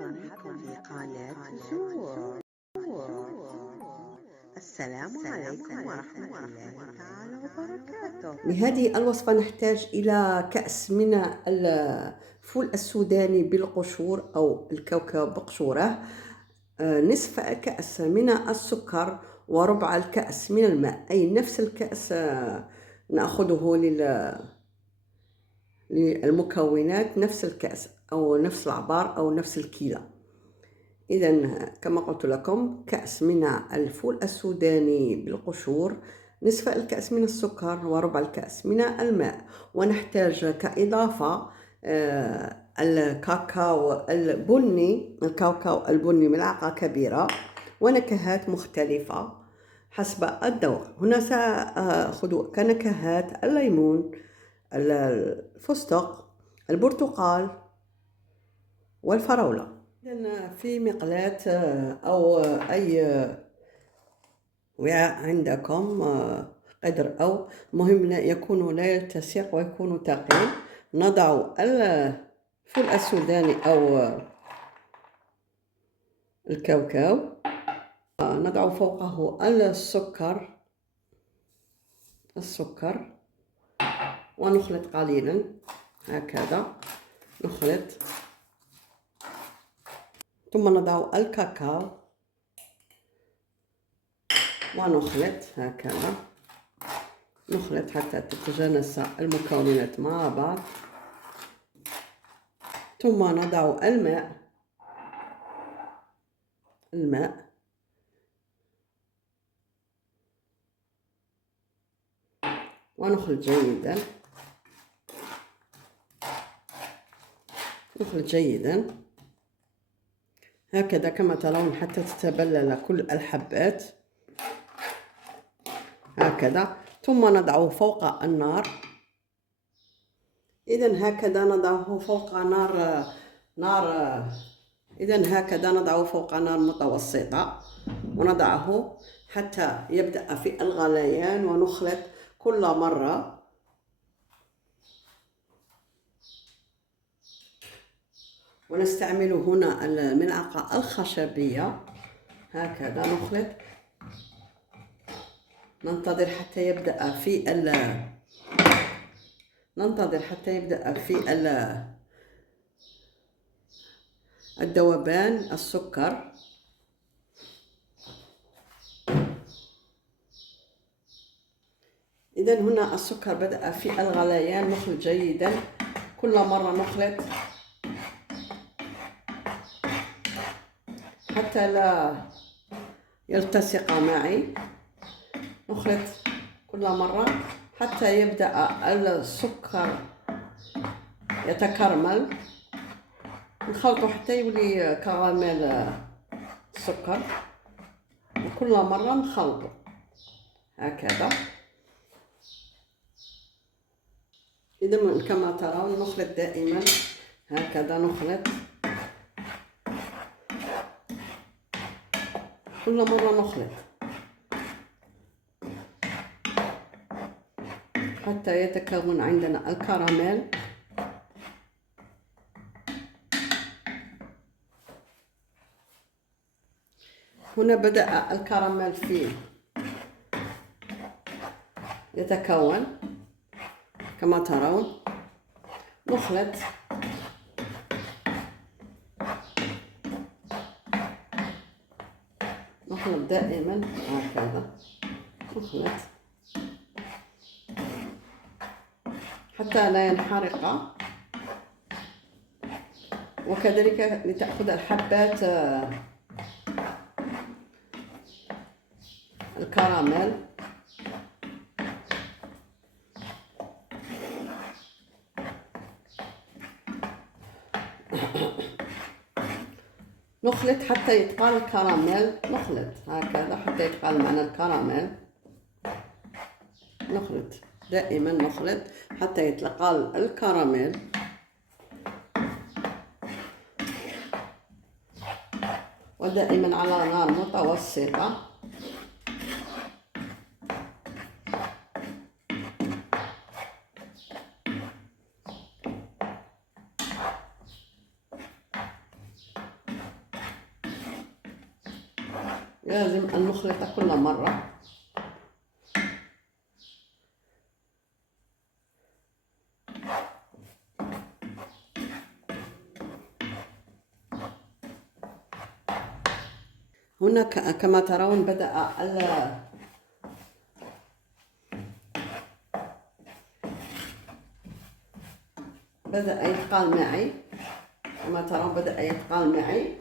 بكم في قناة زور. السلام عليكم ورحمة الله تعالى وبركاته. لهذه الوصفة نحتاج إلى كأس من الفول السوداني بالقشور أو الكاوكاو بقشوره، نصف كأس من السكر، وربع الكأس من الماء، أي نفس الكأس نأخذه للمكونات، نفس الكأس أو نفس العبار أو نفس الكيلة. إذا كما قلت لكم، كأس من الفول السوداني بالقشور، نصف الكأس من السكر، وربع الكأس من الماء. ونحتاج كإضافة الكاكاو البني ملعقة كبيرة، ونكهات مختلفة حسب الذوق. هنا سأخذ كنكهات الليمون، الفستق، البرتقال، والفراولة. إذن في مقلاة أو أي وعاء عندكم، قدر أو مهم يكون لا يلتصق ويكون ثقيل، نضع الفول السوداني أو الكاوكاو، نضع فوقه السكر ونخلط قليلا هكذا، نخلط، ثم نضع الكاكاو ونخلط هكذا، نخلط حتى تتجانس المكونات مع بعض، ثم نضع الماء ونخلط جيدا، نخلط جيدا هكذا كما ترون حتى تتبلل كل الحبات هكذا، ثم نضعه فوق النار. إذن هكذا نضعه فوق هكذا نضعه فوق نار متوسطة، ونضعه حتى يبدأ في الغليان، ونخلط كل مرة، ونستعمل هنا الملعقة الخشبية هكذا، نخلط، ننتظر حتى يبدأ في الذوبان السكر. إذن هنا السكر بدأ في الغليان، نخلط جيدا كل مرة، نخلط حتى لا يلتصق معي، نخلط كل مرة حتى يبدأ السكر يتكرمل، نخلطه حتى يولي كراميل السكر، وكل مرة نخلطه هكذا. إذا كما ترون نخلط دائما هكذا، نخلط كل مرة، نخلط حتى يتكون عندنا الكراميل. هنا بدأ الكراميل فيه يتكون كما ترون، نخلط دائما هكذا، نخلط حتى لا ينحرق، وكذلك لتأخذ الحبات الكراميل. نخلط حتى يتقال الكراميل، نخلط هكذا حتى يتقال معنا الكراميل، نخلط دائما، نخلط حتى يتقال الكراميل، ودائما على نار متوسطة. لازم أن نخلط كل مرة. هنا كما ترون بدأ يتقال معي، كما ترون بدأ يتقال معي.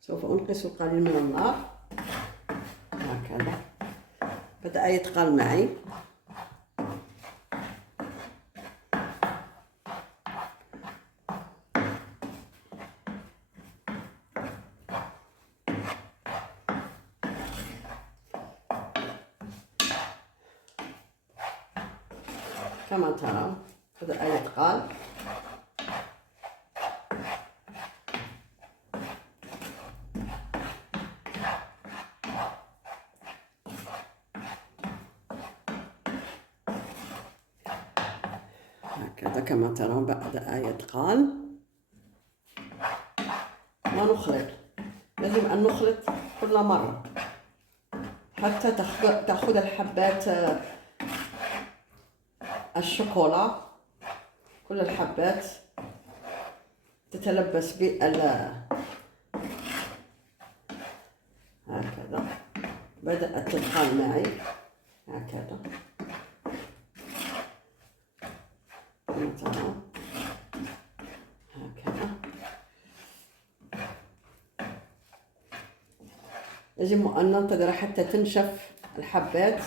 سوف أنقص القليل من النار هكذا. بدأ يتقال معي. كما ترى بدأ يتقال. هكذا كما ترون بدأ يتقال. ونخلط، لازم أن نخلط كل مرة حتى تأخذ الحبات الشوكولا، كل الحبات تتلبس هكذا. بدأت تتقال معي هكذا كما ترون هكذا. يجب أن ننتظر حتى تنشف الحبات.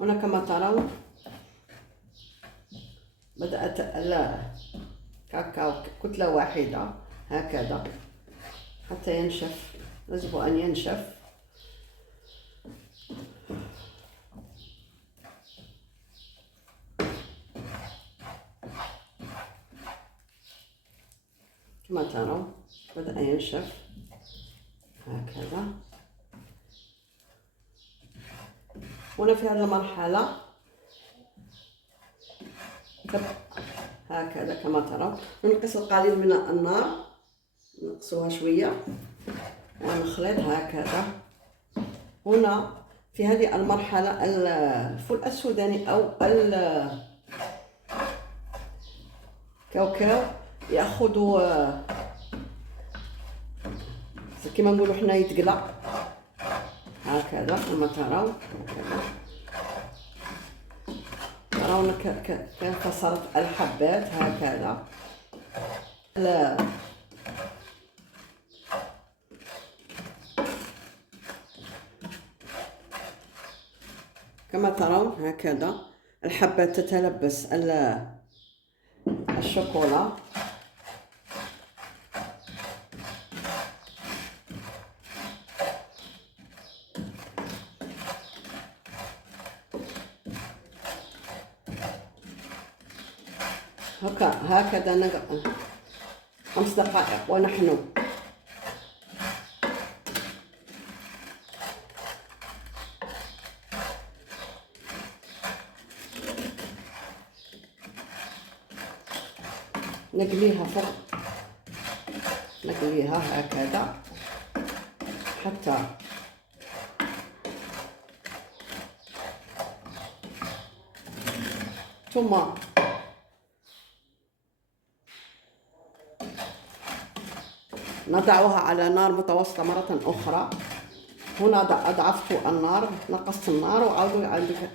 هنا كما ترون بدأت الكاكاو كتلة واحدة هكذا حتى ينشف. يجب أن ينشف. كما ترون بدأ ينشف هكذا. هنا في هذه المرحلة هكذا كما ترون ننقص القليل من النار، نقصوها شوية ونخلط هكذا. هنا في هذه المرحلة الفول السوداني أو الكاوكاو يأخذ كما نقولوا حنا يتقلى هكذا كما ترون. ترون كانفصلت الحبات هكذا. كما ترون هكذا الحبات تتلبس الشوكولا. هكذا 5 دقائق ونحن نقليها فوق، نقليها هكذا حتى ثم نضعها على نار متوسطة مرة أخرى. هنا أضعفت النار، نقصت النار وعاودوا عندك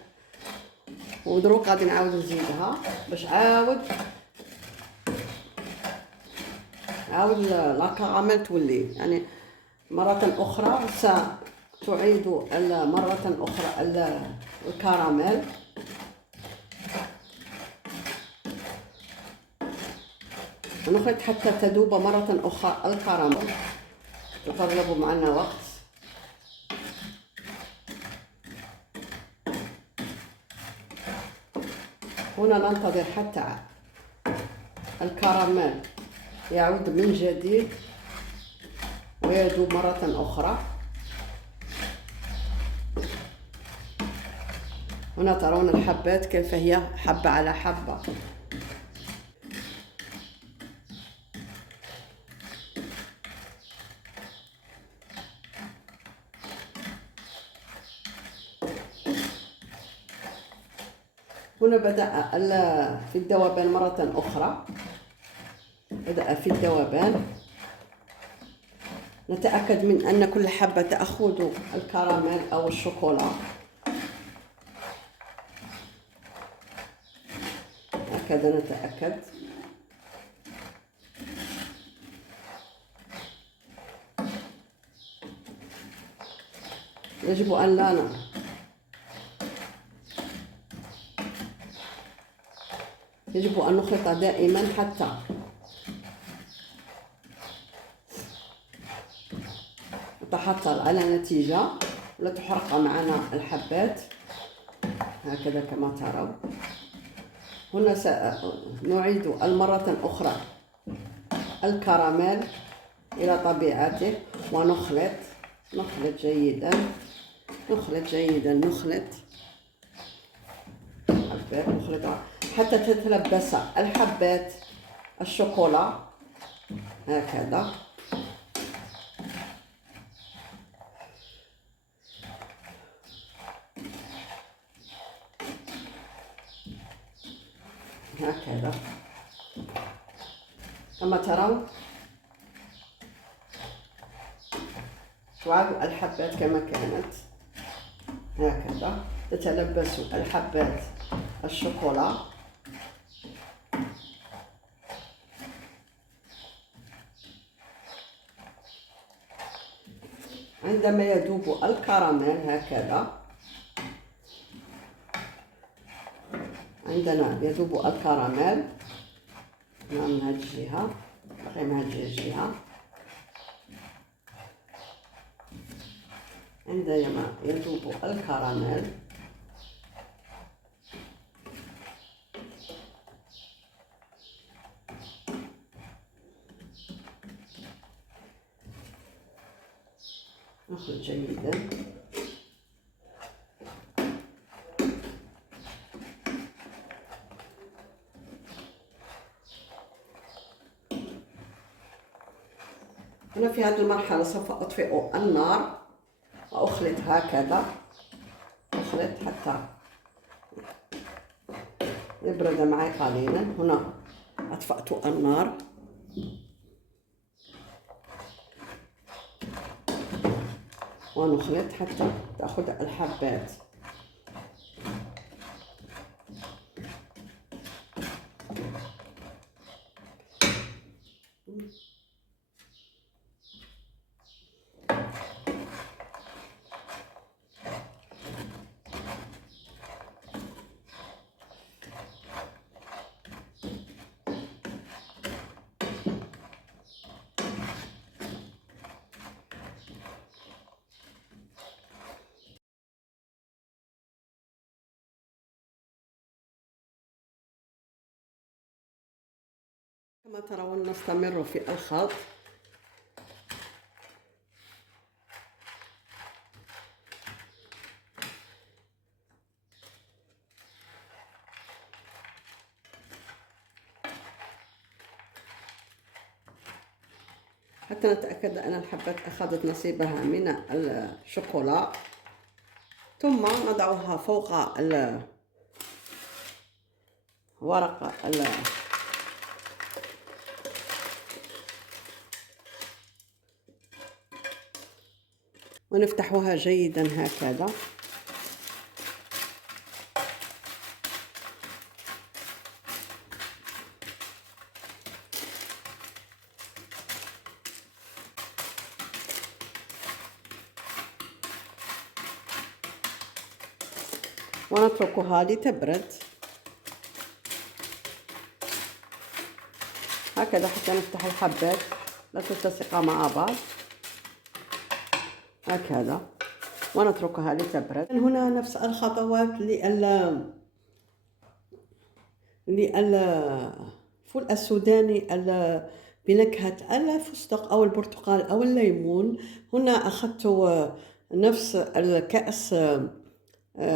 ودروك غادي نعاود نزيدها باش عاود عاود لا كراميل تولي، يعني مرة أخرى ستعيد مرة أخرى الكراميل. ونخلط حتى تذوب مرة أخرى الكراميل، تطلب معنا وقت. هنا ننتظر حتى الكراميل يعود من جديد ويذوب مرة أخرى. هنا ترون الحبات كيف هي حبة على حبة. هنا بدأ في الذوبان مرة أخرى، بدأ في الذوبان. نتأكد من أن كل حبة تأخذ الكراميل أو الشوكولا، هكذا نتأكد. يجب أن لا يجب أن نخلط دائما حتى نتحصل على نتيجة ولا تحرق معنا الحبات، هكذا كما ترون. هنا سنعيد المرة أخرى الكراميل إلى طبيعته ونخلط جيدا، نخلط حبات، نخلط حتى تتلبس الحبات الشوكولا هكذا. هكذا كما ترون تعاد الحبات كما كانت، هكذا تتلبس الحبات الشوكولا. عندما يذوب الكراميل هكذا، عندنا يذوب الكراميل من هذه الجهة، باقي من هذه الجهة. عندما يذوب الكراميل نخلط جيدا. هنا في هذه المرحلة سوف أطفئ النار وأخلط هكذا، أخلط حتى يبرد معي قليلا. هنا أطفأت النار ونخلط حتى تأخذ الحبات. كما ترون نستمر في الخلط. حتى نتأكد أن الحبات أخذت نصيبها من الشوكولا، ثم نضعها فوق ورق ونفتحها جيدا هكذا. ونتركها لتبرد هكذا حتى نفتح الحبات لا تلتصق مع بعض هكذا ونتركها لتبرد. هنا نفس الخطوات للفول السوداني بنكهة الفستق أو البرتقال أو الليمون. هنا أخذت نفس الكأس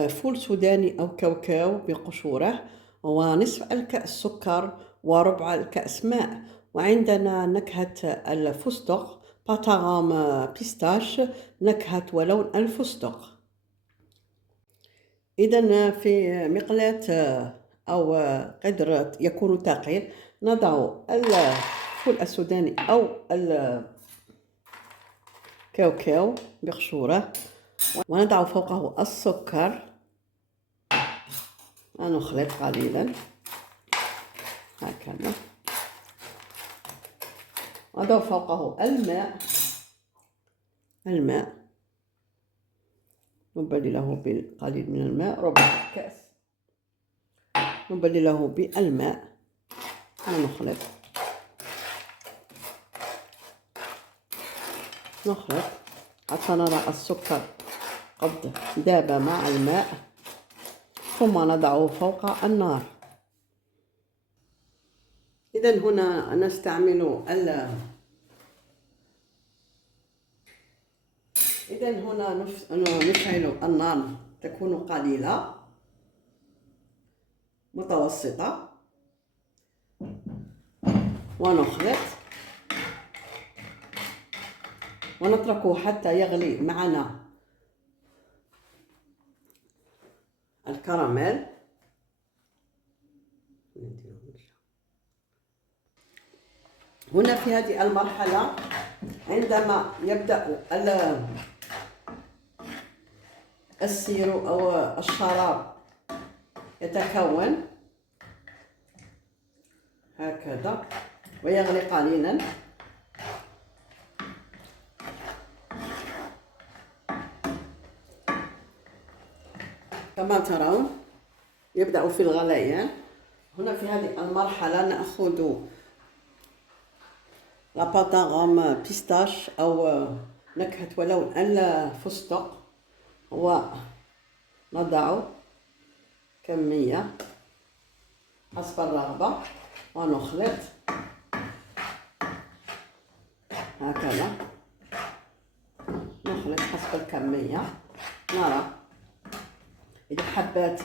فول سوداني أو كاوكاو بقشوره، ونصف الكأس سكر، وربع الكأس ماء. وعندنا نكهة الفستق باتاغام بيستاش، نكهة ولون الفستق. إذن في مقلاة أو قدر يكون ثقيل نضع الفول السوداني أو الكاوكاو بقشوره، ونضع فوقه السكر ونخلط قليلا هكذا، ونضع فوقه الماء نبلله بالقليل من الماء، ربع كأس نبلله بالماء ونخلط حتى نرى السكر قد ذاب مع الماء، ثم نضعه فوق النار. إذن هنا نستعمل نفعل النار تكون قليلة متوسطة، ونخلط ونتركه حتى يغلي معنا الكراميل. هنا في هذه المرحلة عندما يبدأ السيرو أو الشراب يتكون هكذا ويغلي قليلا، كما ترون يبدأ في الغليان. هنا في هذه المرحلة نأخذ لاباتاغام بيستاش أو نكهة ولون الفستق، ونضع كمية حسب الرغبة ونخلط هكذا، نخلط حسب الكمية. نرى إذا حبات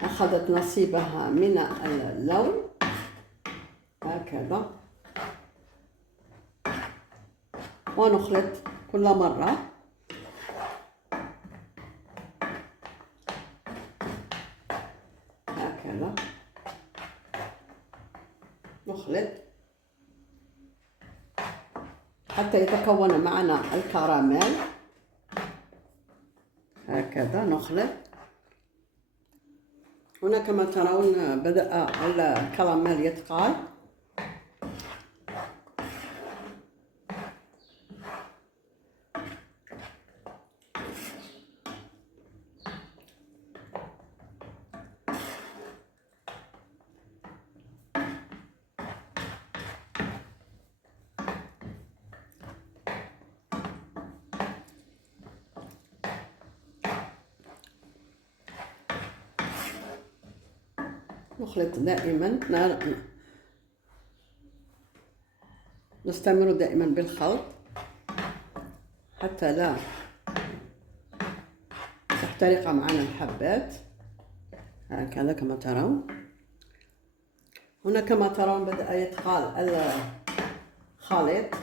أخذت نصيبها من اللون هكذا، ونخلط كل مرة هكذا، نخلط حتى يتكون معنا الكراميل هكذا، نخلط. هنا كما ترون بدأ الكراميل يتقال، نخلط دائما، نستمر دائما بالخلط حتى لا تحترق معنا الحبات هكذا كما ترون. هنا كما ترون بدأ يتقال الخليط،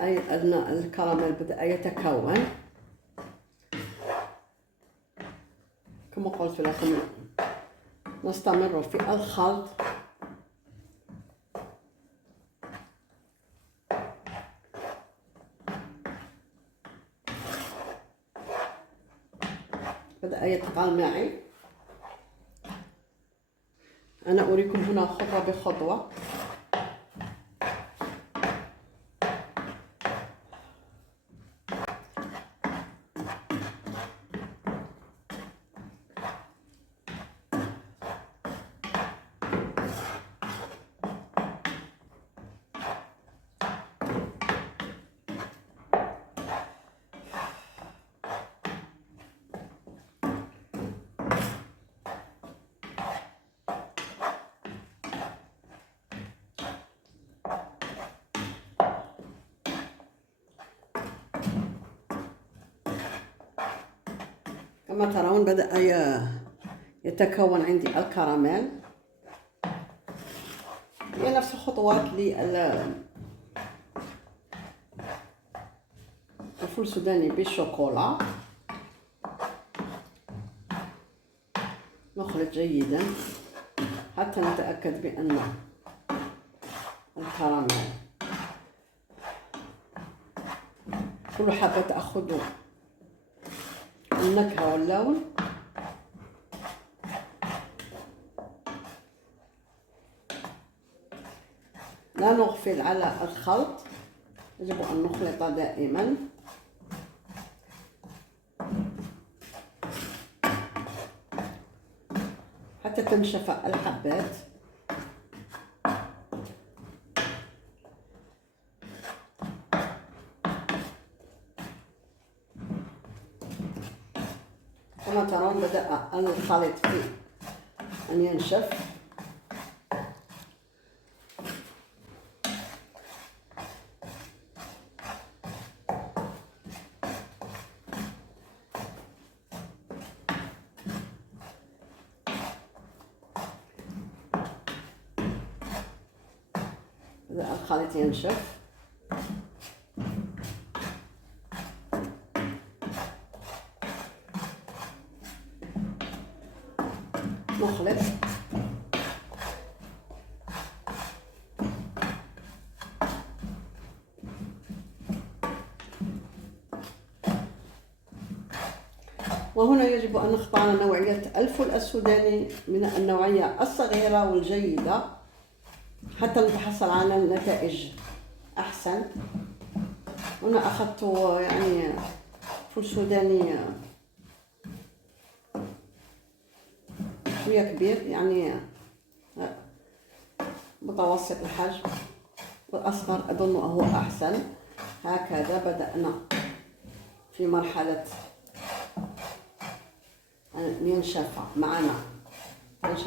أي أن الكراميل بدأ يتكون. كما قلت لكم نستمر في الخلط بدأ يتقال معي. أنا أريكم هنا خطوة بخطوة. كما ترون بدأ يتكون عندي الكراميل. هي نفس الخطوات الفول السوداني بالشوكولا. نخلط جيدا حتى نتأكد بأن الكراميل كل حبة تأخذ النكهة واللون. لا نغفل على الخلط، يجب أن نخلط دائما. حتى تنشف الحبات. كما ترون بدأ الخليط في أن ينشف. بدأ الخليط ينشف. نخلط. وهنا يجب أن نختار نوعية الفول السوداني من النوعية الصغيرة والجيدة حتى نتحصل على نتائج أحسن. هنا أخذت يعني فول سوداني شوية كبير، يعني متوسط الحجم، والأصغر أظن هو أحسن. هكذا بدأنا في مرحلة أن ينشف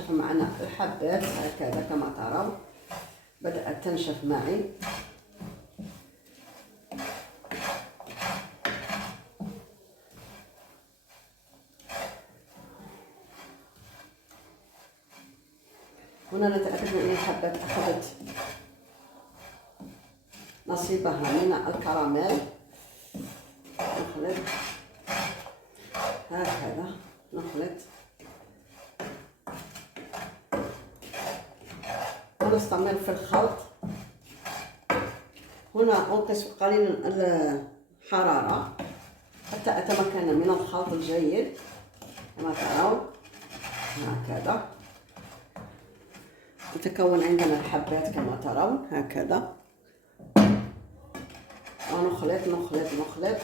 معنا الحبات. هكذا كما ترون بدأت تنشف معي. هنا نتأكد من أن الحبات أخذت نصيبها من الكراميل. نخلط هكذا، نخلط ونستمر في الخلط. هنا أنقص قليلا الحرارة حتى أتمكن من الخلط الجيد كما ترون. هكذا تتكون عندنا الحبات كما ترون هكذا، ونخلط نخلط نخلط.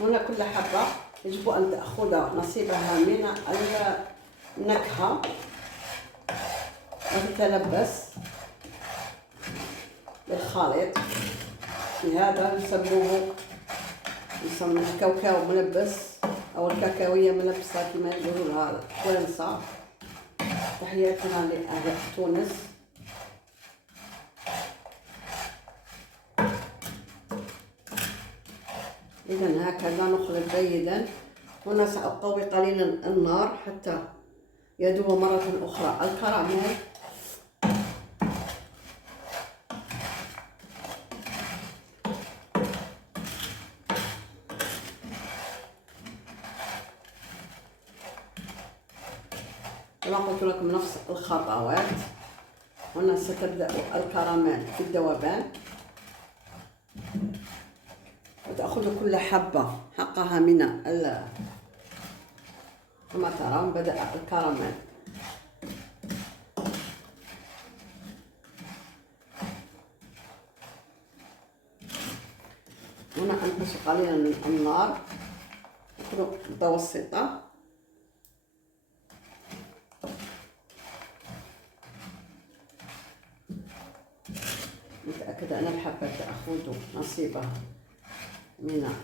هنا كل حبة يجب أن تأخذ نصيبها من النكهة وتتلبس بالخليط. لهذا يسمى الكاوكاو ملبس أو الكاكاوية ملبسة كما يقولوا لها التوانسة. تحياتنا لأهل تونس. إذا هكذا نخلط جيدا. هنا سأقوي قليلا النار حتى يذوب مرة أخرى الكراميل. كما قلت لكم نفس الخطوات. هنا ستبدأ الكراميل في الذوبان، وتأخذ كل حبة حقها من كما ترون بدأ الكراميل. هنا أنقص قليلا من النار، تكون متوسطة. نأخذ نصيبه من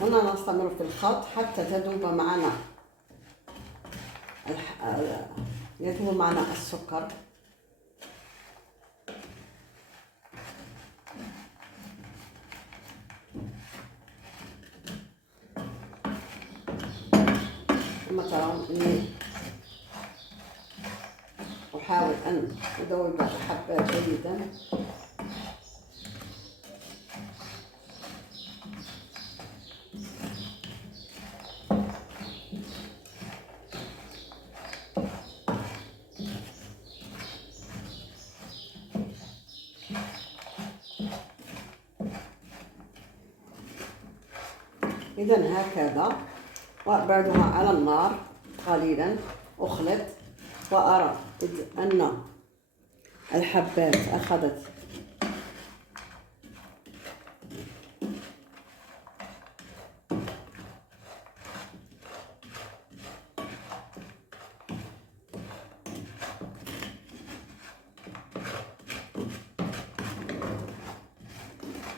هنا نستمر في الخلط حتى تذوب معنا يذوب معنا السكر. كما ترون اني احاول ان اذوب الحبات جيدا. إذا هكذا، وأبعدها على النار قليلا، أخلط وأرى أن الحبات أخذت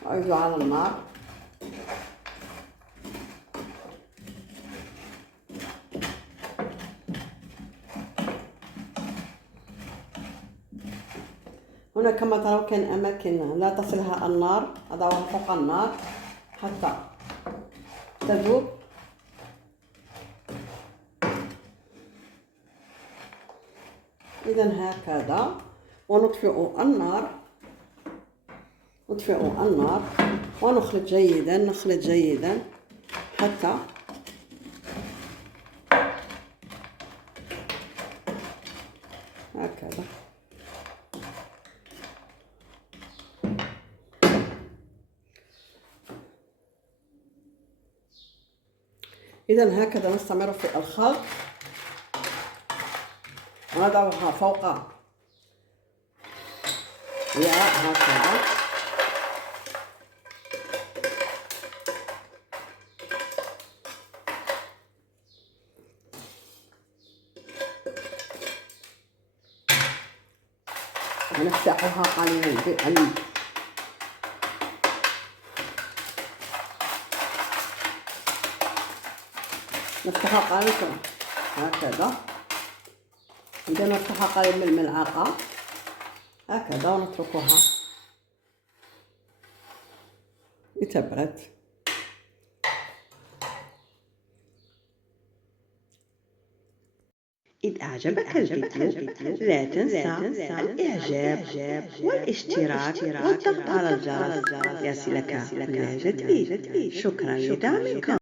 أعيد على النار. هنا كما ترون كان أماكن لا تصلها النار، أضعها فوق النار حتى تذوب. إذا هكذا، ونطفئ النار ونخلط جيدا حتى هكذا. إذا هكذا نستمر في الخلط، ونضعها فوق وعاء هكذا. ونفتحها قليلا بالقليل. نفتحها قليلا هكذا. إذا نفتحها قليلا من الملعقة هكذا، ونتركها لتبرد. إذا أعجبك الفيديو لا تنسى الإعجاب والاشتراك والضغط على الجرس ليصلك كل جديد. شكرا لدعمكم.